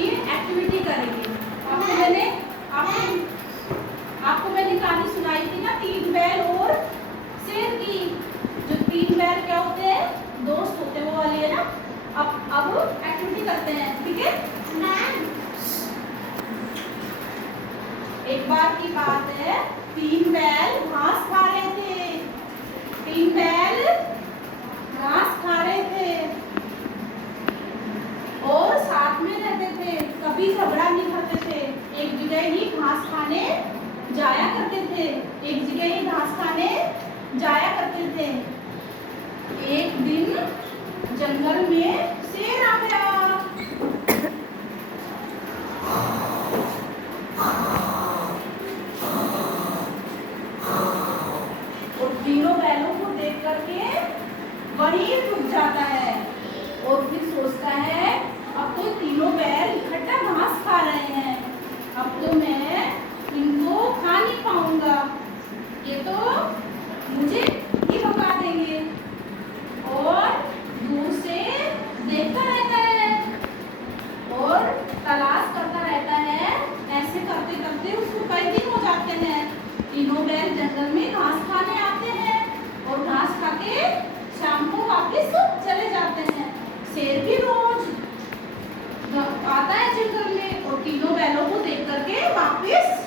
की एक्टिविटी करेंगे। आपको मैंने कहानी सुनाई थी ना, 3 बैल और शेर की। जो 3 बैल क्या होते हैं, दोस्त होते हैं, वो वाली है ना। अब एक्टिविटी करते हैं, ठीक है मैम। एक बार की बात है, 3 बैल घास खा रहे थे। 3 बैल घास खा रहे थे और साथ में रहते थे, कभी झगड़ा नहीं करते थे। एक जगह ही घास खाने जाया करते थे। एक जगह ही घास खाने जाया करते थे। एक दिन जंगल में शेर आ गया। और तीनों बैलों को देख करके वहीं रुक जाता है और फिर सोचता है, अब तो तीनों बैल इकट्ठा घास खा रहे हैं, अब तो मैं इनको खा नहीं पाऊंगा, ये तो मुझे ही भगा देंगे। और दूर से देखता रहता है और तलाश करता रहता है। ऐसे करते करते उसको कई दिन हो जाते हैं। तीनों बैल जंगल में घास खाने आते हैं और घास खा के शाम को वापस चले जाते हैं। शेर भी रोज आता है जंगल में और तीनों बैलों को देख करके वापस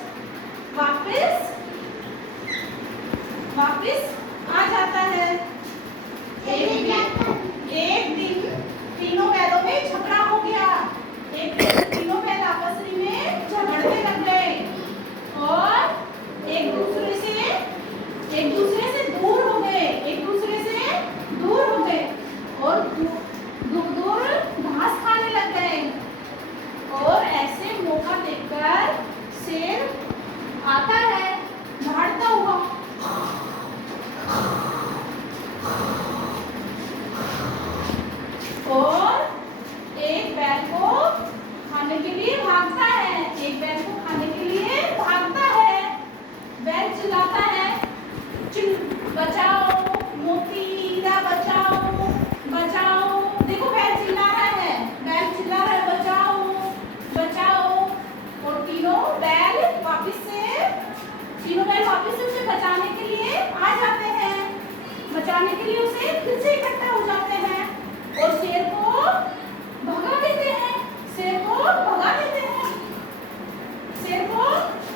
आ जाता है। एक दिन तीनों बैलों में झगड़ा हो गया। एक दिन तीनों बैल आपस में झगड़ने लग गए और एक दूसरे से दूर हो गए और दूर घास खाने लग गए। और ऐसे मौका देखकर शेर आता है भागता हुआ। और एक बैल को खाने के लिए भागता है। बैल चिल्लाता है, बचाओ मोतीरा, बचाओ। देखो बैल चिल्ला रहा है, बचाओ। और तीनों बैल वापस से उसे बचाने के लिए आ जाते हैं, उसे फिर से इकट्ठा हो जाते हैं और शेर को भगा देते हैं।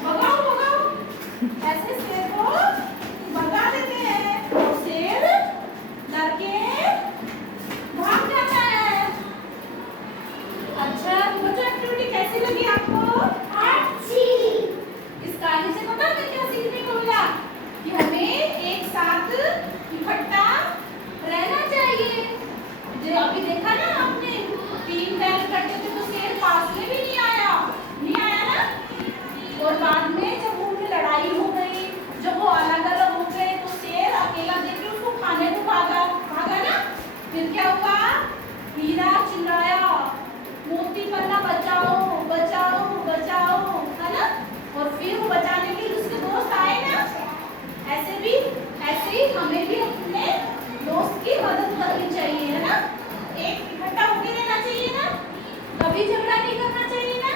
भगाओ। ऐसे शेर को भगा देते हैं और शेर डर के भाग जाता है। अच्छा, तो बच्चों एक्टिविटी कैसी लगी आपको? अच्छी। इस कहानी से पता है क्या सीखने को मिला? कि हमें एक साथ इकट्ठा रहना चाहिए। जो अभी देखा ना आपने, 3 बैल इकट्ठे थे तो शेर पास में भी नहीं आया ना। और बाद में जब उनकी लड़ाई हो गई, जब वो अलग हो गए, तो शेर अकेला देख के उसको खाने को भागा ना। फिर क्या हुआ? हीरा चिल्लाया, मोती पन्ना बचाओ, है ना। और फिर वो बचाने के लिए उसके दोस्त आए ना। ऐसे ही हमें भी अपने दोस्त की मदद करनी चाहिए, है ना। एक इकट्ठा होकर रहना चाहिए ना, कभी झगड़ा नहीं करना चाहिए ना,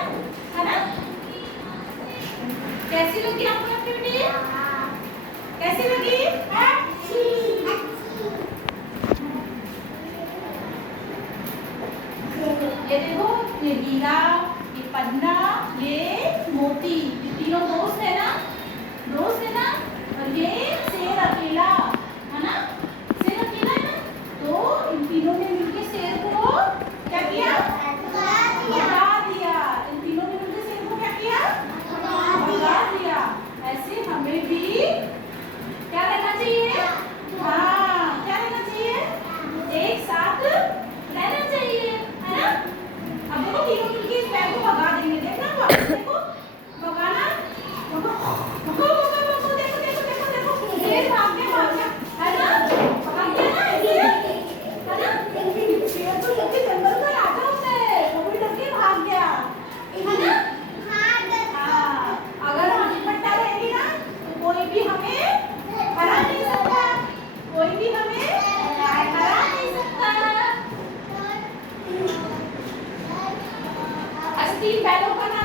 है ना। कैसी लगी आपको एक्टिविटी? कैसी लगी? अच्छी। ये देखो, ये हीरा, ये पन्ना, ये मोती, ये तीनों दोस्त है ना। और ये शेर अकेला है ना। तो इन तीनों ने मिलकर शेर को क्या किया? भगा दिया। ऐसे हमें भी क्या रहना चाहिए? हाँ, क्या रहना चाहिए? एक साथ रहना चाहिए, है ना। अब देखो तीनों मिलकर इस बैल को भगा देंगे। देखो भगाना, देखो। तीन बैलों का नाम